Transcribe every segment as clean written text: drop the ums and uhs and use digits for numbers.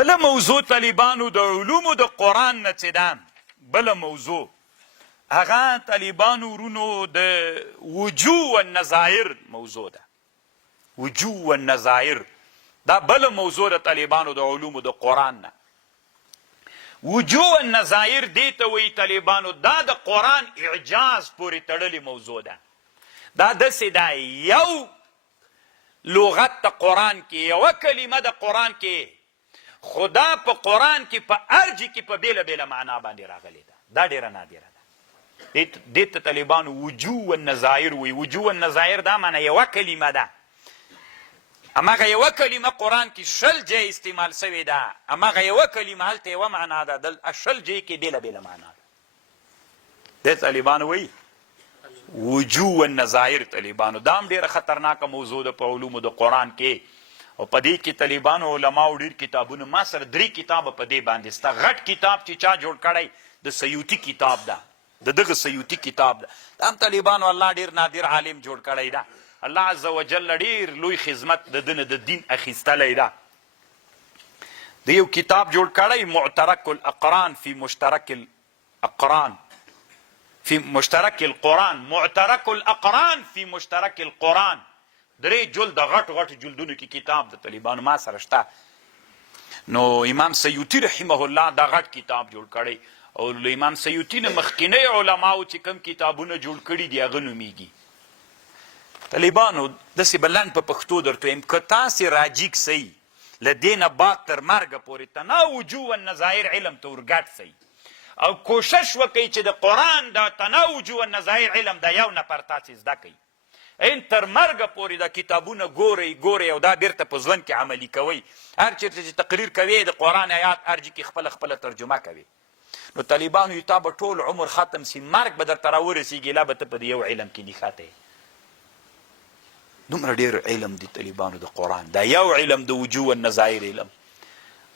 بله موضوع طالبانو د علومو د قرآن نه چې ده بله موضوع هغه طالبانو ورونو د وجوه والنظائر موضوع ده. وجوه والنظائر دا بله موضوع د طالبانو د علومو د قرآن نه. وجوه والنظائر دې ته وایي طالبانو دا د قرآن اعجاز پورې تړلې موضوع ده. دا داسې ده یو لغت د قرآن کې یوه کلمه د قرآن کې خدا په قرآن کې په ارجې کې په بیله بیله معنا باندې راغلی ده. دا ډېره نادره ده. دې ته طالبانو وجوه والنظائر وایي. وجوه والنظائر دا معنی یوه کلمه ده. هماغه یوه کلمه قرآن کې شل ځای استعمال سوې ده. هماغه یوه کلمه هلته یوه معنا ده، دلته شل ځای کې بیله بیله معنا ده. دې طالبانو وایي وجوه والنظائر. طالبانو دا هم ډېره خطرناکه موضوع ده په علومو د قرآن کې. او په دې کې طالبانو علماو ډېر کتابونه ما سره 3 کتابه په دې باندې سته. غټ کتاب چې چا جوړ کړی د سیوطي کتاب ده، د دغه سیوطي کتاب ده. دا هم طالبانو الله ډېر نادر عالم جوړ کړی ده. الله عز وجل ډېر لوی خدمت د ده نه د دین اخیستلی ده. د یو کتاب جوړ کړی معترک الاقران فی مشترک الاقران فی مشترک القرآن. معترک الاقران فی مشترک القرآن 3 جلد د غټ غټ جلدونو کې کتاب د طالبانو ما سره شته. نو امام سیوطي رحمه الله دا غټ کتاب جوړ کړی او له امام سیوطي نه مخکینی علماو چې کوم کتابونه جوړ کړي دي هغه نومیږي. طالبانو داسې به لنډ په پښتو درته وایم که تاسې راجیګ سئ له دې نه بعد تر مرګه پورې تنا وجوه والنظائر علم ته ورګډ سئ او کوشش وکئ چې د قرآن د تنا وجوه والنظائر علم د یو نفر تاسې زده کئ. این تر مرګه پورې دا کتابونه ګورئ او دا بیرته په ژوند کې عملي کوئ. هر چېرته چې تقریر کوې د قرآن آیات ارجې کې خپله ترجمه کوې. نو طالبانو یې تا به ټول عمر ختم سي، مرګ به درته راورسېږي لا به ته په دې یو علم کې نښتی. دومره ډېر علم دی طالبانو د قرآن. دا یو علم د وجوه والنظائر علم.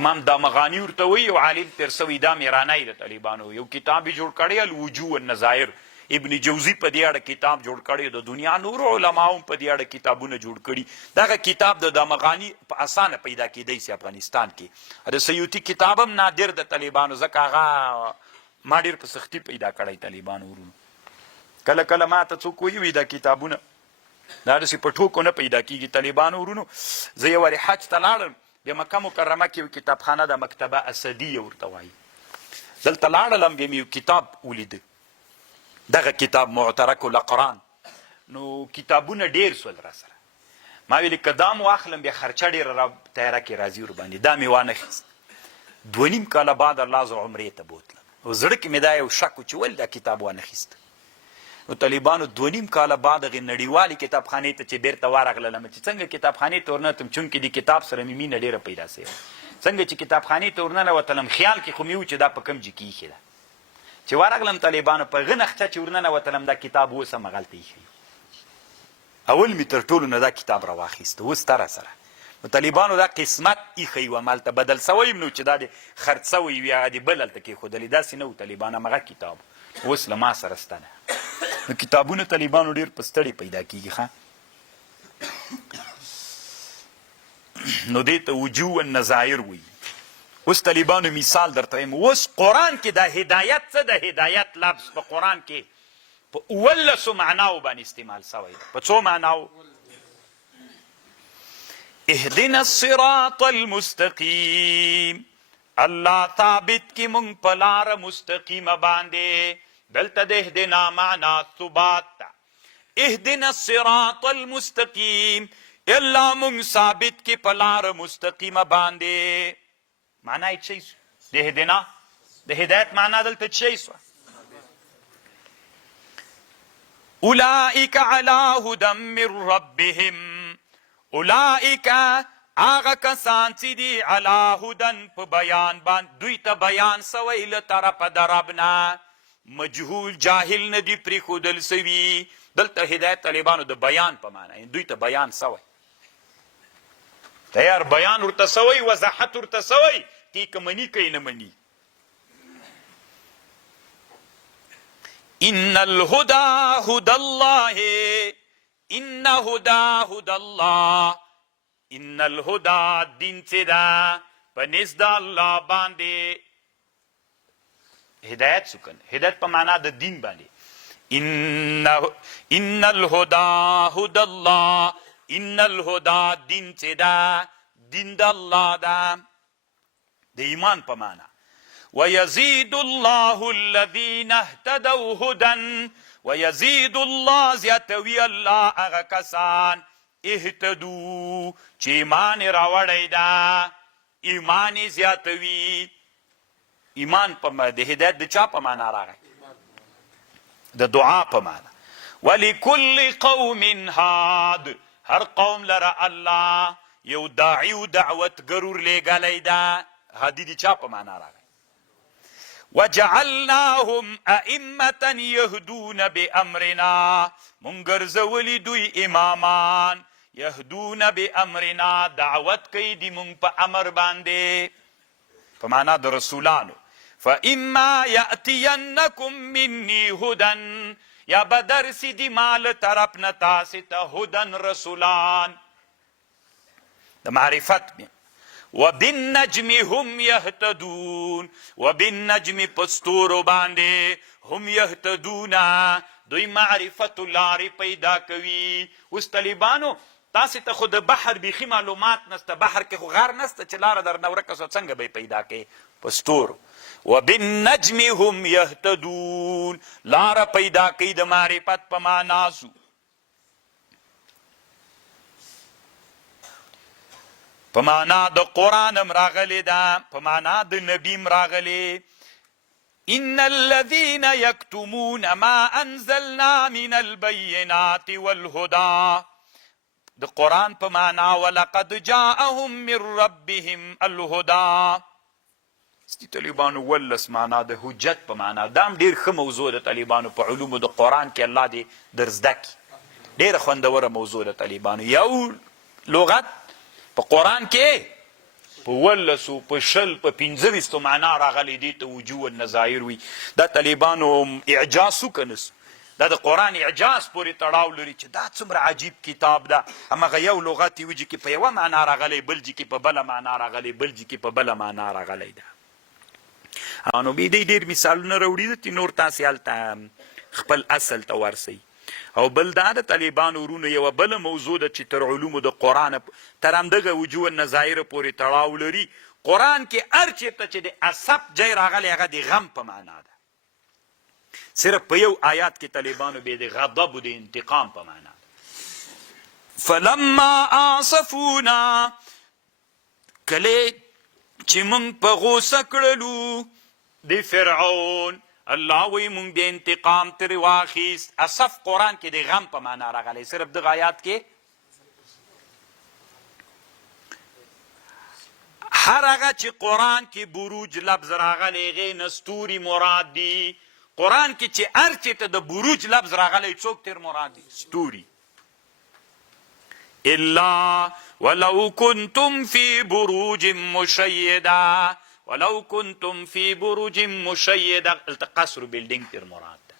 امام دامغانی ورته وایي یو عالم تېر سوی دا میرانی د طالبانو یو کتاب یې جوړ کړی الوجوه والنظائر. ابن جوزی په دې اړه کتاب جوړ کړی، د دنیا نورو علماو په دې اړه کتابونه جوړ کړي. دغه کتاب د دامغانی په اسانه پیدا کېدی سي افغانستان کې. د سیوطي کتاب هم نادر د طالبانو ځکه هغه ما ډېر په سختي پیدا کړی طالبانو ورونو. کله کله ما ته څوک وایي دا کتابونه دا داسې په ټوکو نه پیدا کېږي طالبانو ورونو. زه یو وارې حج ته لاړم د مکه مکرمه کې یو کتابخانه ده مکتبه اسدیه ورته وایي. دلته لاړلم بیا مې یو کتاب ولیده دغه کتاب معترک الاقران. نو کتابونه ډېر سول را سره. ما ویلې که دا م واخلم بیا خرچه ډېره را تیاره کې راځي ورباندې. دا مې وانخیست. 2.5 کاله بعد الله زه عمرې ته بوتلم او زړه کې مې دا یو شک و چې ولې دا کتاب وانخیست. نو طالبانو 2.5 کاله بعد هغې نړیوالې کتابخانې ته چې بیرته ورغللم چې څنګه کتابخانې ته ورننوتم چونکې د کتاب سره مې مینه ډېره پیدا سوې. څنګه چې کتابخانې ته ورننوتلم خیال کې خو مې و چې دا په کوم ځای کې ایښې ده. چې ورغلم طالبانو په هغه نقشه چې ورننوتلم دا کتاب اوس هم هغلته ایښی. اول مې تر ټولو نه دا کتاب راواخیسته اوس ته را سره. نو طالبانو دا قسمت ایښی و همالته بدل سوی م نو چې دا دې خرڅ سوی وي هغه دې بل هلته کېښودلې. داسې نه و طالبان همغه کتاب اوس له ما سره سته ده. نو کتابونه طالبانو ډېر په ستړي پیدا کېږي ښه. نو دې ته وجوه والنظائر وایي. اوس طالبانو مثال درته وایم. اوس قرآن کې دا هدایت څه د هدایت لفظ په قرآن کې په 11 معناو باندې استعمال سوی ده. په څو معناو؟ اهدنا الصراط المستقیم. الله ثابت کی مونږ په لاره مستقیمه باندې. دلته د اهدنا معنا ثبات ده. اهدنا الصراط المستقیم. الله مونږ ثابت کی په لاره مستقیمه باندې. معنا یې څه شو؟ د اهدنا د هدایت معنا دلته څه شو؟ اولئک علی هدی من ربهم. اولئک هغه کسان چې دي علی هدن په بیان باندې دوی ته بیان سوی له طرفه د رب نه. مجهول جاهل نه دي پرېښودل سوي. دلته هدایت طالبانو د بیان په معنا دوی ته بیان سوی. تیار بیان ورته سوی، وضاحت ورته سوی. تی که مني که نه مني. ان الهدى هدى الله. ان هدى هدى الله. ان الهدى دین چې ده په نزد الله باندې. هدایت سکن هدایت په معنا د دین باندې. ان الهدى هدى الله، ان الهدى دین چې دا دین د الله دا د ایمان په معنا. ويزيد الله الذين اهتدوا هدى، ويزيد الله زیاتوي الله هغه کسان اهتدوا چې ایمان راوړی دا، ایمان زیاتوي. ایمان په د هدایت د چا په معنا راغی؟ د دعا په معنا. ولكل قوم هاد، هر قوم لره الله یو داعی و دعوت ګرور لېږلی دا. هادي د چا په معنا راغی؟ وجعلناهم ائمة يهدون بأمرنا، مونږ ګرځولي دوی امامان يهدون بأمرنا، دعوت کوي دي مونږ په امر باندې، په معنا د رسولانو. فإما يأتينكم مني هدى، یا بدرسی دی مال طرف نه تاسې ته هدن رسولان د معرفت می. وبالنجم هم يهتدون، وبالنجم پستورو باندې هم يهتدون، دوی معرفت لارې پیدا کوي. اوس طالبانو تاسې ته خو د بحر بیخي معلومات نسته، بحر کې خو غار نسته چې لاره درنه ورکه سوه، څنګه به یې پیدا کوي؟ پستورو. وبالنجم هم يهتدون، لاره پیدا کوي د معرفت په معنا سو. په معنا د قرآن هم راغلی ده، په معنا د نبي هم راغلی. ان الذين يكتمون ما انزلنا من البينات والهدى، د قرآن په معنا ولقد جاءهم من ربهم الهدى. ستی طالبانو ولس معنا د حجت په معنا، دا هم ډېر ښه موضوع د طالبانو په علومو د قرآن کې. الله دې در زده کړي، ډېره خوندوره موضوع د طالبانو. یو لغت په قرآن کې په ولسو په شل په 15 معنا راغلی، دې ته وجوه النظایر وي. دا طالبانو اعجاز وکنس، دا د قرآن اعجاز پورې تړاو لري چې دا څومره عجیب کتاب ده. همغه یو لغت یو جي کې په یوه معنا راغلی، بل جي کې په بله معنا راغلی، بل جي کې په بله معنا راغلی ده. نو بیا دی ډېر مثالونه راوړي دي، نور تاسې هلته خپل اصل ته ورسئ. او بل دا د طالبانو ورونو یوه بله موضوع ده چې تر علومو د قرآن تر همدغه وجوه النظایر پورې تړاو لري. قرآن کې هر چېرته چې د عصب جای راغلی هغه د غم په معنا ده. صرف په یو آیات کې طالبانو بیا د غضب و د انتقام په معنا ده. فلما آصفونا، کله چې موږ په غوسه کړلو د فرعون، الله وی موږ د انتقام ترې واخیست. اسف قرآن کې د غم په معنا راغلی، صرف دغه آیات کې. هر هغه چې قرآن کې بروج لفظ راغلی هغې نه ستوري مراد دي. قرآن کې چې هر چېرته د بروج لفظ راغلی څوک تر مراد دي؟ ستوري. الا ولو كنتم في بروج مشيدة، ولو كنتم في بروج مشيدة، قصر بلډینګ تر مراد ده.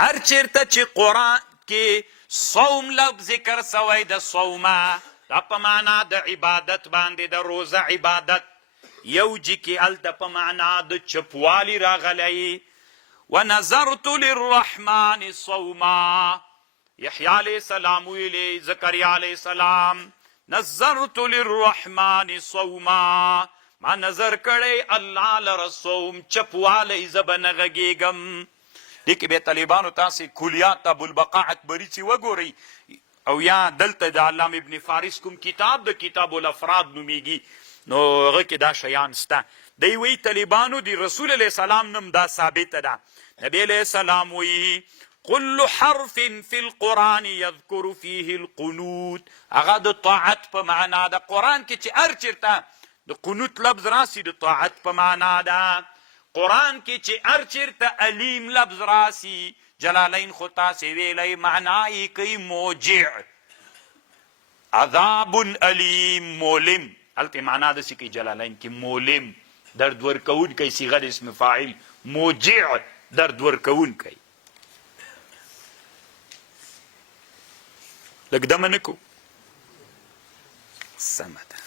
هر چېرته چې قرآن کې صوم لفظ ذکر سوی د صومه، دا په معنا د عبادت باندې، د روزه عبادت. یو جي کې هلته په معنا د چپوالي راغلی. ونظرت للرحمن صوما، یحیی علیه السلام ویلی زکریا علیه السلام، نظرت للرحمن صوما، ما نظر کړی الله لره صوم چپوالی، زه به نه غږېږم. دې کې بیا طالبانو تاسې کلیات ابوالبقاء اکبري چې وګورئ، او یا دلته د علامه ابن فارس کوم کتاب د کتاب الافراد نومیږي، نو هغه کې دا شیان شته. دی وی طالبانو د رسول علیه السلام نوم دا ثابته ده. نبی علیه السلام وی كل حرف في القرآن يذكر فيه القنوت، هغه د طاعت په معنا ده. قرآن کې چې هر چېرته د قنوت لفظ راسي د طاعت په معنا ده. قرآن کې چې هر چېرته علیم لفظ راسي، جلالین خو تاسې ویلی معنا یې کوي موجع، عذاب علیم، مولم. هلته معنا داسې کوي جلالین کې مولم، درد ورکوونکی، صیغه د اسم فاعل، موجع درد ورکوونکی. لږ دمه نه کو. سمه ده